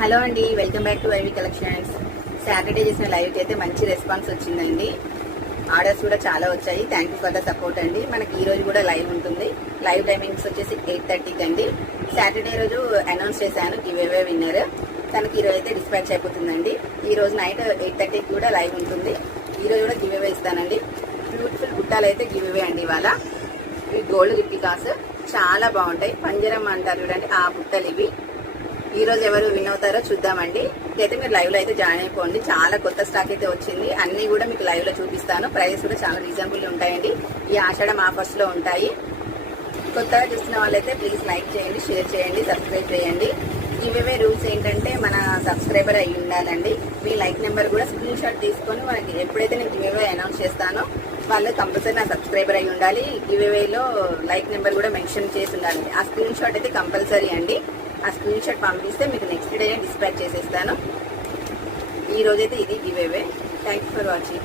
Hello అండి, welcome back to IV collections. Saturday చేసిన లైవ్కి అయితే మంచి రెస్పాన్స్ వచ్చిందండి. ఆర్డర్స్ కూడా చాలా వచ్చాయి. Thank you for the support అండి. మనకి ఈ రోజు కూడా లైవ్ ఉంటుంది. లైవ్ టైమింగ్స్ వచ్చేసి 8:30కి అండి. సాటర్డే రోజు అనౌన్స్ చేశాను గివ్ అవే విన్నర్. తనకి ఈరోజు అయితే డిస్పాచ్ అయిపోతుందండి. ఈ రోజు నైట్ 8:30కి కూడా లైవ్ ఉంటుంది. ఈ రోజు కూడా గివ్ అవే ఇస్తానండి. బ్యూటిఫుల్ బుట్టాలు అయితే గివ్ అవే అండి. ఇవాళ ఇవి గోల్డ్ రిప్లికాస్ చాలా బాగుంటాయి. పంజరం అంటారు చూడండి, ఆ బుట్టలు ఇవి. ఈ రోజు ఎవరు విన్ అవుతారో చూద్దామండి. ఇదైతే మీరు లైవ్ లో అయితే జాయిన్ అయిపోండి. చాలా కొత్త స్టాక్ అయితే వచ్చింది. అన్ని కూడా మీకు లైవ్ లో చూపిస్తాను. ప్రైస్ కూడా చాలా రీజనబుల్ ఉంటాయండి. ఈ ఆషాఢం ఆఫర్స్ లో ఉంటాయి. కొత్తగా చూస్తున్న వాళ్ళైతే ప్లీజ్ లైక్ చేయండి, షేర్ చేయండి, సబ్స్క్రైబ్ చేయండి. గివ్ రూల్స్ ఏంటంటే మన సబ్స్క్రైబర్ అయి ఉండాలండి. మీ లైక్ నెంబర్ కూడా స్క్రీన్ షాట్ తీసుకొని మనకి ఎప్పుడైతే నేను గివ్ అనౌన్స్ చేస్తానో వాళ్ళు కంపల్సరీ నా సబ్స్క్రైబర్ అయి ఉండాలి. గివ్ లో లైక్ నెంబర్ కూడా మెన్షన్ చేసి ఉండాలి. ఆ స్క్రీన్ షాట్ అయితే కంపల్సరీ అండి. ఆ స్క్రీన్ షాట్ పంపిస్తే మీకు నెక్స్ట్ డే డిస్పాచ్ చేసేస్తాను. ఈ రోజైతే ఇది give away. Thank you for watching.